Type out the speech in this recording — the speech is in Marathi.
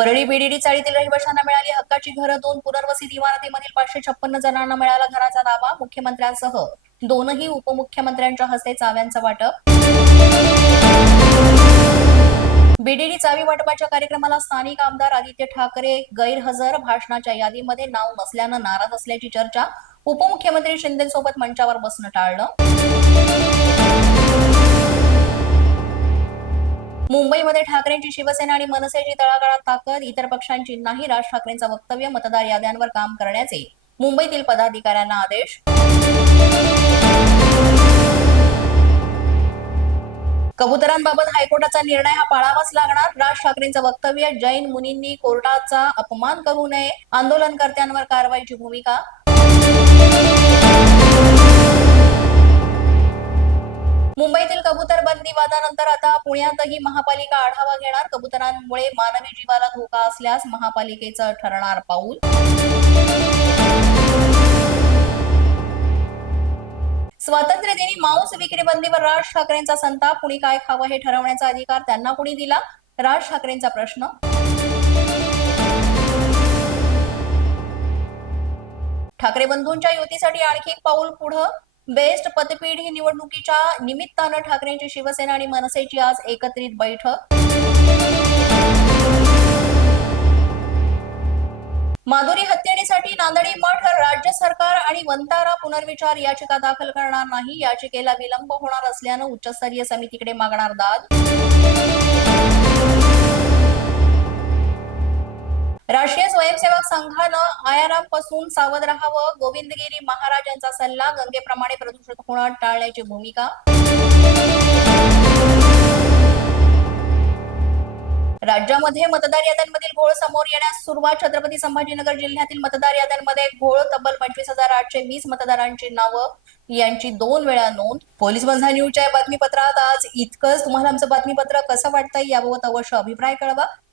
वरळी बीडीडी चाळीतील रहिवाशांना मिळाली हक्काची घरं. दोन पुनर्वसित इमारतीमधील पाचशे छप्पन्न जणांना मिळाला घराचा दावा मुख्यमंत्र्यांसह दोनही उपमुख्यमंत्र्यांच्या हस्ते चाव्यांचं वाटप. बीडीडी चावी वाटपाच्या कार्यक्रमाला स्थानिक आमदार आदित्य ठाकरे गैरहजर. भाषणाच्या यादीमध्ये नाव नसल्यानं नाराज असल्याची चर्चा. उपमुख्यमंत्री शिंदेसोबत मंचावर बसणं टाळलं. मुंबईमध्ये ठाकरेंची शिवसेना आणि मनसेची तळागाळात ताकद इतर पक्षांची नाही राज ठाकरेंचं वक्तव्य मतदार याद्यांवर काम करण्याचे मुंबईतील पदाधिकाऱ्यांना आदेश. कबुतरांबाबत हायकोर्टाचा निर्णय हा पाळावाच लागणार. राज ठाकरेंचं वक्तव्य जैन मुनींनी कोर्टाचा अपमान करू नये आंदोलनकर्त्यांवर कारवाईची भूमिका पुण्यातही महापालिका आढावा घेणार. कबुतरांमुळे मानवी जीवाला धोका असल्यास महापालिकेचं ठरणार पाऊल. स्वातंत्र्य दिनी मांस विक्री बंदीवर राज ठाकरेंचा संताप. कुणी काय खावं हे ठरवण्याचा अधिकार त्यांना कुणी दिला? राज ठाकरेंचा प्रश्न. ठाकरे बंधूंच्या युतीसाठी आणखी एक पाऊल पुढं. बेस्ट पतपीढी निवडणुकीच्या निमित्तानं ठाकरेंची शिवसेना आणि मनसेची आज एकत्रित बैठक. माधुरी हत्येसाठी नांदडी मठ राज्य सरकार आणि वंतारा पुनर्विचार याचिका दाखल करणार नाही. याचिकेला विलंब होणार असल्यानं उच्चस्तरीय समितीकडे मागणार दाद. संघानं आयारामपासून सावध राहावं गोविंदगिरी महाराजांचा सल्ला गंगेप्रमाणे प्रदूषित होणं टाळण्याची भूमिका. राज्यामध्ये मतदार याद्यांमधील घोळ समोर येण्यास सुरुवात छत्रपती संभाजीनगर जिल्ह्यातील मतदार याद्यांमध्ये घोळ तब्बल पंचवीस हजार आठशे वीस मतदारांची नावं यांची दोन वेळा नोंद. पोलीस बंधा न्यूजच्या बातमीपत्रात आज इतकंच. तुम्हाला आमचं बातमीपत्र कसं वाटतंय याबाबत अवश्य अभिप्राय कळवा.